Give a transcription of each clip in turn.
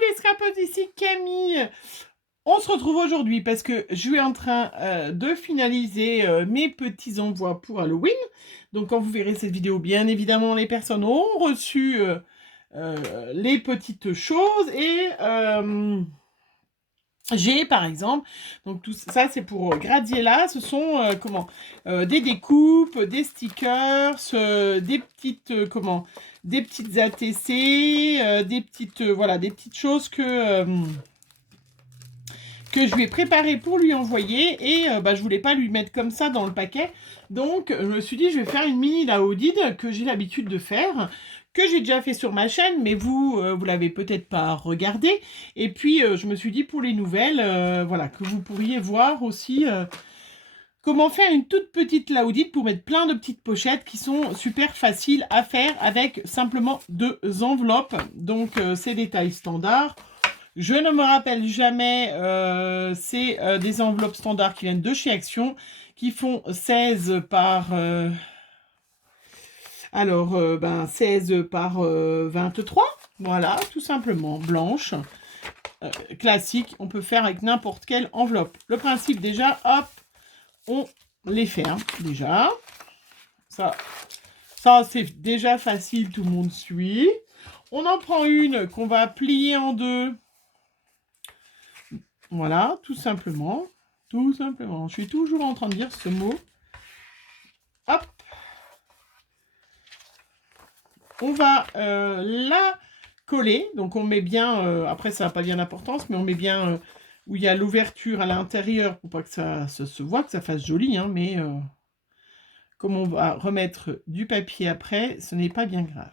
les scrapers, ici Camille. On se retrouve aujourd'hui parce que je suis en train de finaliser mes petits envois pour Halloween. Donc quand vous verrez cette vidéo, bien évidemment, les personnes ont reçu les petites choses et j'ai par exemple, donc tout ça c'est pour Gradiella, ce sont des découpes, des stickers, des petites des petites ATC, des petites voilà, des petites choses que je lui ai préparé pour lui envoyer et je voulais pas lui mettre comme ça dans le paquet. Donc je me suis dit je vais faire une mini Laodide que j'ai l'habitude de faire, que j'ai déjà fait sur ma chaîne, mais vous l'avez peut-être pas regardé. Et puis je me suis dit pour les nouvelles, voilà, que vous pourriez voir aussi comment faire une toute petite Laodide pour mettre plein de petites pochettes qui sont super faciles à faire avec simplement 2 enveloppes. Donc c'est des tailles standards. Je ne me rappelle jamais, c'est des enveloppes standards qui viennent de chez Action, qui font 16 par... 16 par 23, voilà, tout simplement, blanche, classique, on peut faire avec n'importe quelle enveloppe. Le principe déjà, hop, on les ferme, déjà, ça c'est déjà facile, tout le monde suit. On en prend une qu'on va plier en deux. Voilà, tout simplement. Tout simplement. Je suis toujours en train de dire ce mot. Hop. On va la coller. Donc, on met bien... après, ça n'a pas bien d'importance, mais on met bien où il y a l'ouverture à l'intérieur pour pas que ça se voit, que ça fasse joli. Hein, mais comme on va remettre du papier après, ce n'est pas bien grave.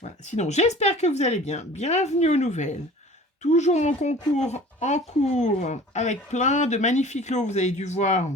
Voilà. Sinon, j'espère que vous allez bien. Bienvenue aux nouvelles. Toujours mon concours en cours avec plein de magnifiques lots, vous avez dû voir,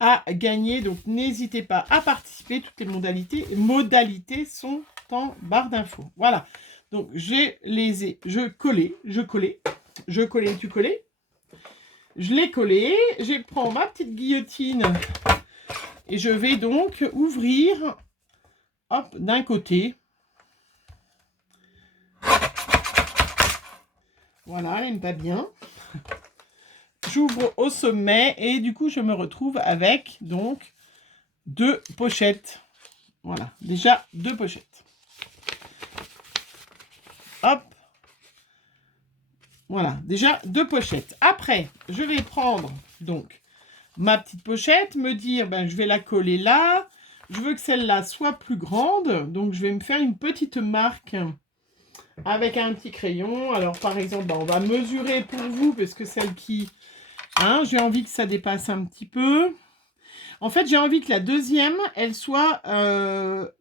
à gagner. Donc, n'hésitez pas à participer. Toutes les modalités sont en barre d'infos. Voilà. Donc, je collais. Tu collais. Je l'ai collé. Je prends ma petite guillotine et je vais donc ouvrir, hop, d'un côté. Voilà, elle n'aime pas bien. J'ouvre au sommet et du coup, je me retrouve avec donc 2 pochettes. Voilà, déjà 2 pochettes. Hop. Voilà, déjà 2 pochettes. Après, je vais prendre donc ma petite pochette, me dire, je vais la coller là. Je veux que celle-là soit plus grande. Donc, je vais me faire une petite marque avec un petit crayon. Alors, par exemple, on va mesurer pour vous parce que celle qui... j'ai envie que ça dépasse un petit peu. En fait, j'ai envie que la deuxième, elle soit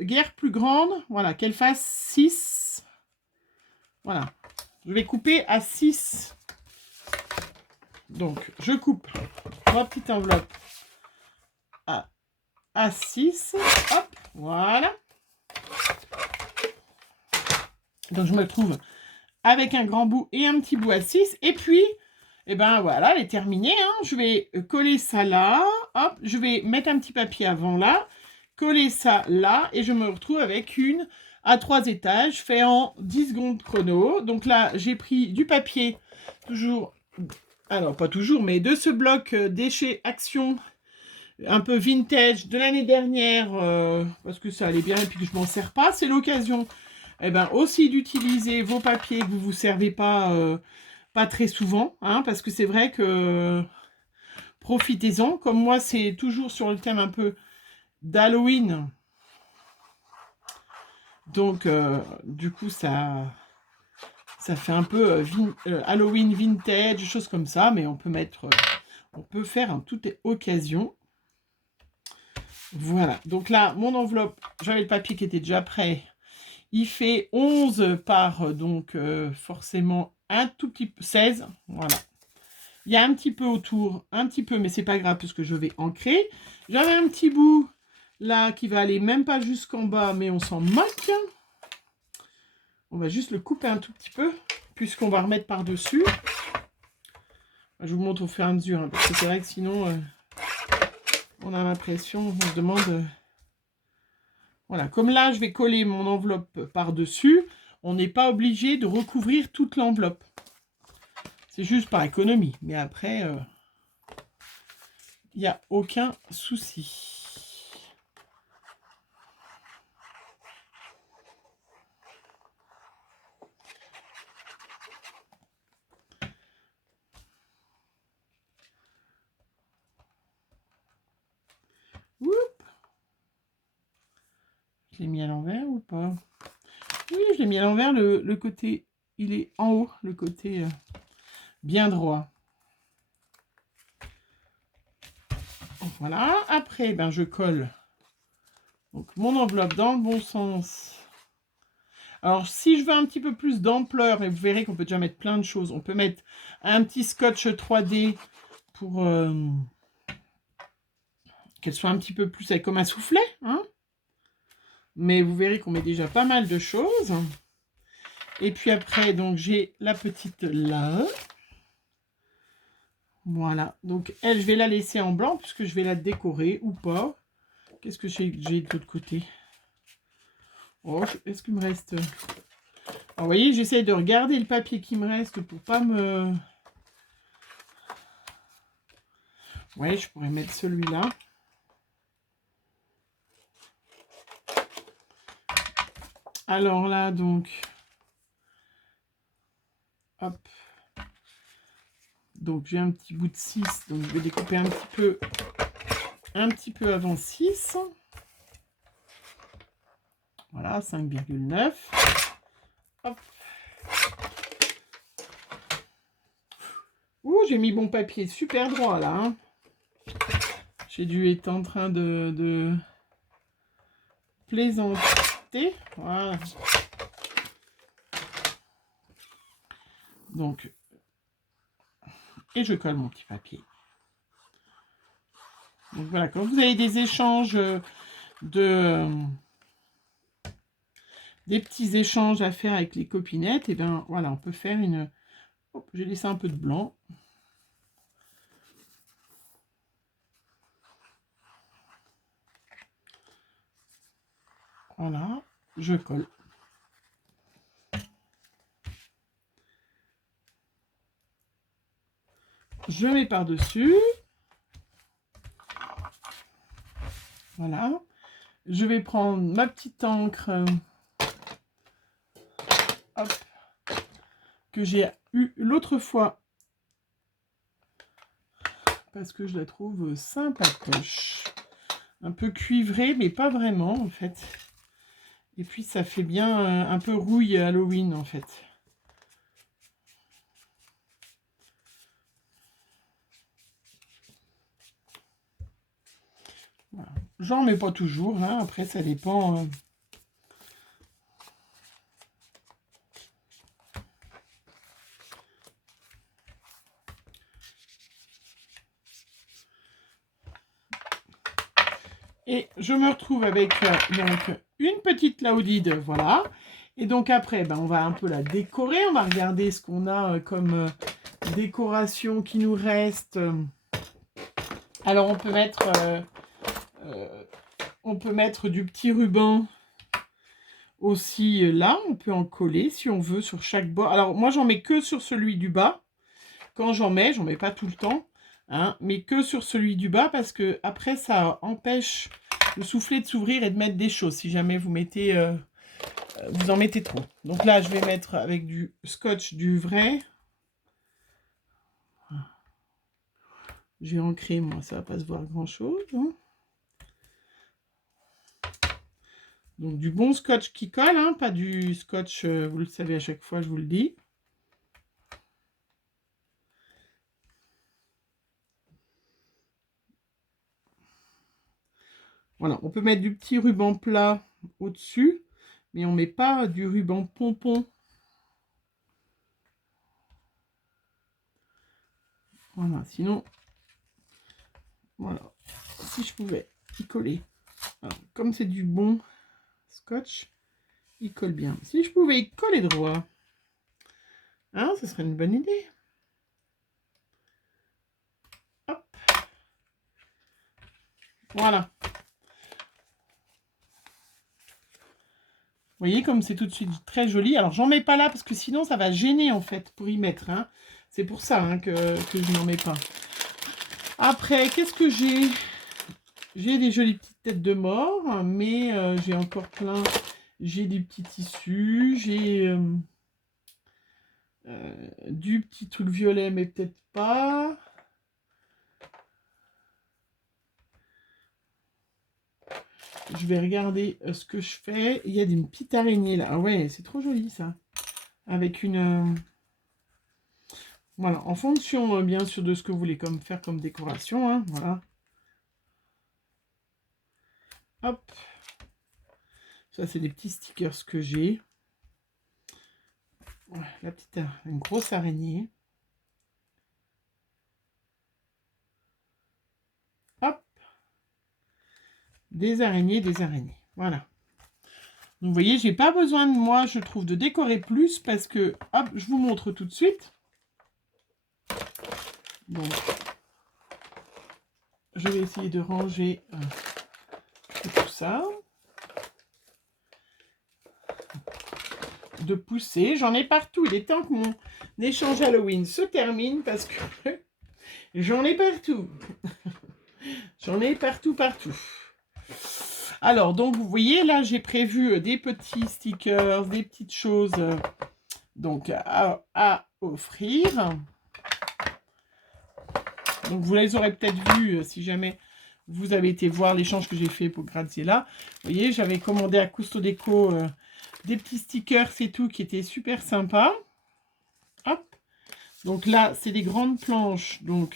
guère plus grande. Voilà, qu'elle fasse 6. Voilà. Je vais couper à 6. Donc, je coupe ma petite enveloppe à 6. Hop, voilà. Donc, je me retrouve avec un grand bout et un petit bout à 6. Et puis, voilà, elle est terminée. Je vais coller ça là. Hop, je vais mettre un petit papier avant là. Coller ça là. Et je me retrouve avec une à 3 étages fait en 10 secondes chrono. Donc là, j'ai pris du papier, toujours, alors pas toujours, mais de ce bloc déchet Action, un peu vintage de l'année dernière, parce que ça allait bien et puis que je m'en sers pas. C'est l'occasion aussi d'utiliser vos papiers que vous ne vous servez pas, pas très souvent, parce que c'est vrai que profitez-en. Comme moi, c'est toujours sur le thème un peu d'Halloween. Donc, du coup, ça fait un peu Halloween vintage, choses comme ça, mais on peut faire en toute occasion. Voilà, donc là, mon enveloppe, j'avais le papier qui était déjà prêt. Il fait 11 par, donc forcément, un tout petit peu, 16, voilà. Il y a un petit peu autour, un petit peu, mais c'est pas grave, puisque je vais ancrer. J'avais un petit bout, là, qui va aller même pas jusqu'en bas, mais on s'en moque. On va juste le couper un tout petit peu, puisqu'on va remettre par-dessus. Je vous montre au fur et à mesure, parce que c'est vrai que sinon, on a l'impression, on se demande... Voilà, comme là, je vais coller mon enveloppe par-dessus. on n'est pas obligé de recouvrir toute l'enveloppe. C'est juste par économie. Mais après, il n'y a aucun souci. Oup. Je l'ai mis à l'envers ou pas? Oui, je l'ai mis à l'envers. Le côté, il est en haut, le côté bien droit. Voilà. Après, ben, je colle donc, mon enveloppe dans le bon sens. Alors, si je veux un petit peu plus d'ampleur, et vous verrez qu'on peut déjà mettre plein de choses, on peut mettre un petit scotch 3D pour qu'elle soit un petit peu plus comme un soufflet. Hein, mais vous verrez qu'on met déjà pas mal de choses. Et puis après, donc j'ai la petite là. Voilà. Donc, elle, je vais la laisser en blanc puisque je vais la décorer ou pas. Qu'est-ce que j'ai de l'autre côté? Oh, est-ce qu'il me reste... Alors, vous voyez, j'essaye de regarder le papier qui me reste pour pas me... Ouais, je pourrais mettre celui-là. Alors là, donc... Hop. Donc, j'ai un petit bout de 6. Donc, je vais découper un petit peu avant 6. Voilà, 5,9. Hop. Ouh, j'ai mis mon papier super droit, là. Hein. J'ai dû être en train de plaisanter. Voilà. Donc, et je colle mon petit papier. Donc voilà, quand vous avez des échanges des petits échanges à faire avec les copinettes, et bien voilà, on peut faire une... Oh, j'ai laissé un peu de blanc. Voilà, je colle. Je mets par-dessus. Voilà. Je vais prendre ma petite encre hop, que j'ai eu l'autre fois parce que je la trouve sympatoche. Un peu cuivrée, mais pas vraiment en fait. Et puis ça fait bien un peu rouille Halloween en fait. Voilà. J'en mets pas toujours, hein. Après ça dépend. Et je me retrouve avec donc une petite laudide, voilà. Et donc après, ben, on va un peu la décorer. On va regarder ce qu'on a comme décoration qui nous reste. Alors on peut mettre du petit ruban aussi là. On peut en coller si on veut sur chaque bord. Alors moi j'en mets que sur celui du bas. Quand j'en mets pas tout le temps. Hein, mais que sur celui du bas parce que après ça empêche le soufflet de s'ouvrir et de mettre des choses si jamais vous mettez vous en mettez trop. Donc là je vais mettre avec du scotch du vrai. J'ai ancré moi, ça va pas se voir grand chose. Hein. Donc du bon scotch qui colle, hein, pas du scotch, vous le savez à chaque fois je vous le dis. Voilà, on peut mettre du petit ruban plat au-dessus, mais on ne met pas du ruban pompon. Voilà, sinon, voilà, si je pouvais y coller. Alors, comme c'est du bon scotch, il colle bien. Si je pouvais y coller droit, hein, ce serait une bonne idée. Hop. Voilà. voyez comme c'est tout de suite très joli. Alors, j'en mets pas là parce que sinon, ça va gêner, en fait, pour y mettre. Hein. C'est pour ça hein, que je n'en mets pas. Après, qu'est-ce que j'ai? J'ai des jolies petites têtes de mort, mais j'ai encore plein. J'ai des petits tissus, j'ai du petit truc violet, mais peut-être pas. Je vais regarder ce que je fais. Il y a des petites araignées là. Ah ouais, c'est trop joli ça. Avec une... Voilà, en fonction bien sûr de ce que vous voulez faire comme décoration. Hein, voilà. Hop. Ça, c'est des petits stickers que j'ai. Ouais, la petite, une grosse araignée. Hop. Des araignées, des araignées. Voilà. Donc, vous voyez, j'ai pas besoin de moi, je trouve, de décorer plus parce que, hop, je vous montre tout de suite. Donc, je vais essayer de ranger tout ça. De pousser. J'en ai partout. Il est temps que mon échange Halloween se termine parce que j'en ai partout. J'en ai partout. Alors, donc, vous voyez, là, j'ai prévu des petits stickers, des petites choses donc à offrir. Donc, vous les aurez peut-être vus si jamais vous avez été voir l'échange que j'ai fait pour Graziella. Vous voyez, j'avais commandé à Custo Déco des petits stickers, c'est tout, qui étaient super sympas. Hop. Donc là, c'est des grandes planches. Donc,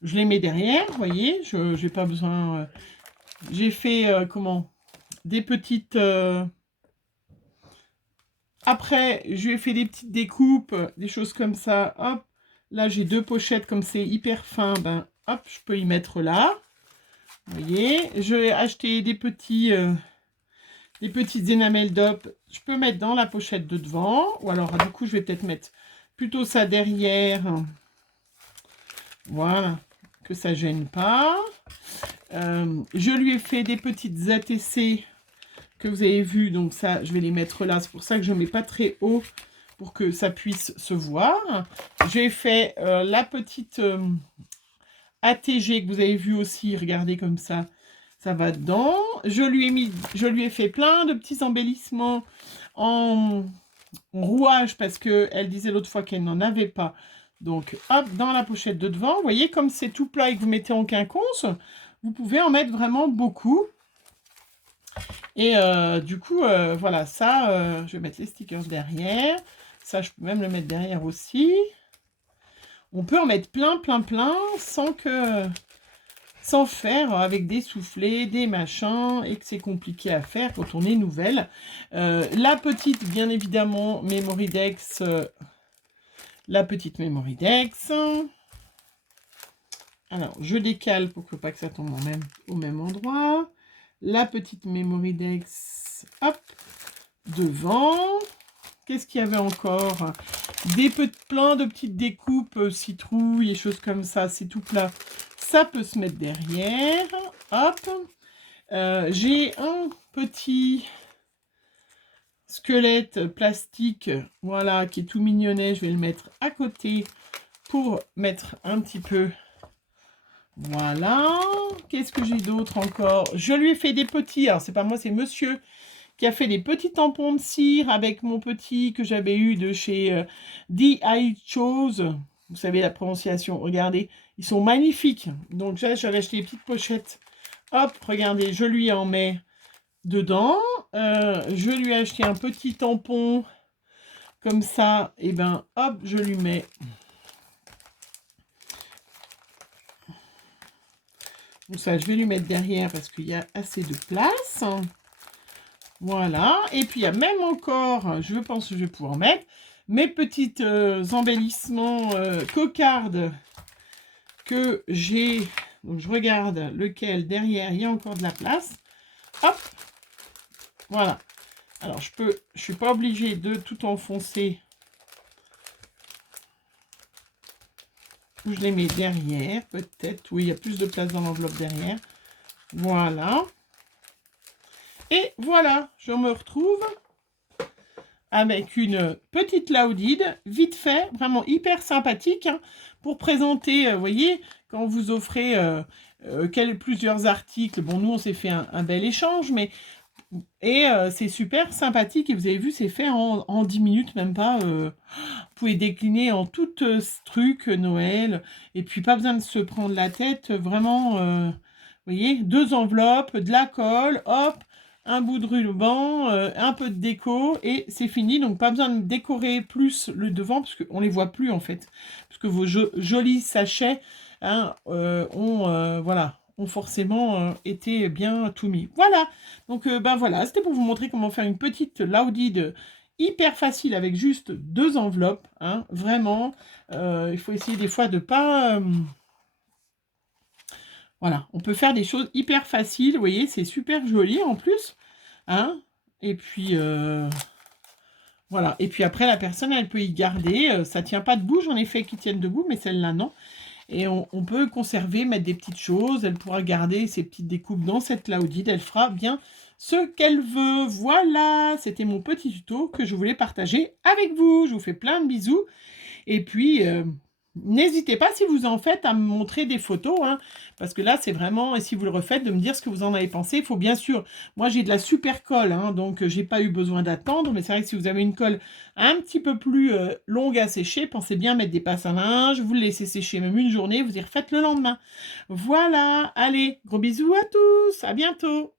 je les mets derrière, vous voyez. Je n'ai pas besoin... j'ai fait, des petites... Après, je lui ai fait des petites découpes, des choses comme ça. Hop. Là, j'ai 2 pochettes, comme c'est hyper fin, ben, hop, je peux y mettre là. Vous voyez. Je vais acheter des petits... des petites énamels d'op, je peux mettre dans la pochette de devant. Ou alors, du coup, je vais peut-être mettre plutôt ça derrière. Voilà, que ça gêne pas. Je lui ai fait des petites ATC que vous avez vu. Donc ça, je vais les mettre là. C'est pour ça que je ne mets pas très haut pour que ça puisse se voir. J'ai fait la petite ATG que vous avez vu aussi. Regardez comme ça. Ça va dedans. Je lui ai fait plein de petits embellissements en rouage parce qu'elle disait l'autre fois qu'elle n'en avait pas. Donc, hop, dans la pochette de devant. Vous voyez, comme c'est tout plat et que vous mettez en quinconce, vous pouvez en mettre vraiment beaucoup. Et du coup, voilà, ça, je vais mettre les stickers derrière. Ça, je peux même le mettre derrière aussi. On peut en mettre plein, sans faire avec des soufflets, des machins, et que c'est compliqué à faire quand on est nouvelle. La petite, bien évidemment, Memory Dex. La petite Memory Dex. Alors, je décale pour que pas que ça tombe au même endroit. La petite Memory Dex, hop, devant. Qu'est-ce qu'il y avait encore? Plein de petites découpes, citrouilles et choses comme ça, c'est tout plat. Ça peut se mettre derrière. Hop. J'ai un petit squelette plastique, voilà, qui est tout mignonnet. Je vais le mettre à côté pour mettre un petit peu. Voilà. Qu'est-ce que j'ai d'autre encore? Je lui ai fait des petits, alors c'est pas moi, c'est monsieur qui a fait des petits tampons de cire avec mon petit que j'avais eu de chez D.I. Chose. Vous savez la prononciation, regardez. Ils sont magnifiques. Donc j'avais acheté des petites pochettes. Hop, regardez, je lui en mets dedans. Je lui ai acheté un petit tampon comme ça. Et ben hop, je lui mets... Donc ça, je vais lui mettre derrière parce qu'il y a assez de place. Voilà. Et puis, il y a même encore, je pense que je vais pouvoir mettre mes petites embellissements cocardes que j'ai. Donc, je regarde lequel derrière, il y a encore de la place. Hop. Voilà. Alors, je suis pas obligée de tout enfoncer. Je les mets derrière, peut-être. Oui, il y a plus de place dans l'enveloppe derrière. Voilà. Et voilà, je me retrouve avec une petite Laudide, vite fait, vraiment hyper sympathique, hein, pour présenter, vous voyez, quand vous offrez plusieurs articles, bon, nous, on s'est fait un bel échange, mais et c'est super sympathique, et vous avez vu, c'est fait en 10 minutes, même pas. Vous pouvez décliner en tout truc, Noël, et puis pas besoin de se prendre la tête, vraiment, vous voyez, 2 enveloppes, de la colle, hop, un bout de ruban, un peu de déco, et c'est fini. Donc pas besoin de décorer plus le devant, parce qu'on les voit plus en fait, parce que vos jolis sachets, hein, voilà, ont forcément été bien tout mis. Voilà, donc ben voilà, c'était pour vous montrer comment faire une petite Laudide hyper facile avec juste 2 enveloppes, hein, vraiment. Il faut essayer des fois de pas... voilà, on peut faire des choses hyper faciles, vous voyez, c'est super joli en plus, hein. Et puis, voilà. Et puis après, la personne, elle peut y garder. Ça tient pas debout, j'en ai fait qui tiennent debout, mais celle-là, non. Et on peut conserver, mettre des petites choses. Elle pourra garder ses petites découpes dans cette Laudide. Elle fera bien ce qu'elle veut. Voilà, c'était mon petit tuto que je voulais partager avec vous. Je vous fais plein de bisous. Et puis, n'hésitez pas, si vous en faites, à me montrer des photos, hein, parce que là, c'est vraiment, et si vous le refaites, de me dire ce que vous en avez pensé. Il faut bien sûr, moi j'ai de la super colle, hein, donc j'ai pas eu besoin d'attendre, mais c'est vrai que si vous avez une colle un petit peu plus longue à sécher, pensez bien à mettre des passes à linge, vous le laissez sécher même une journée, vous y refaites le lendemain. Voilà, allez, gros bisous à tous, à bientôt.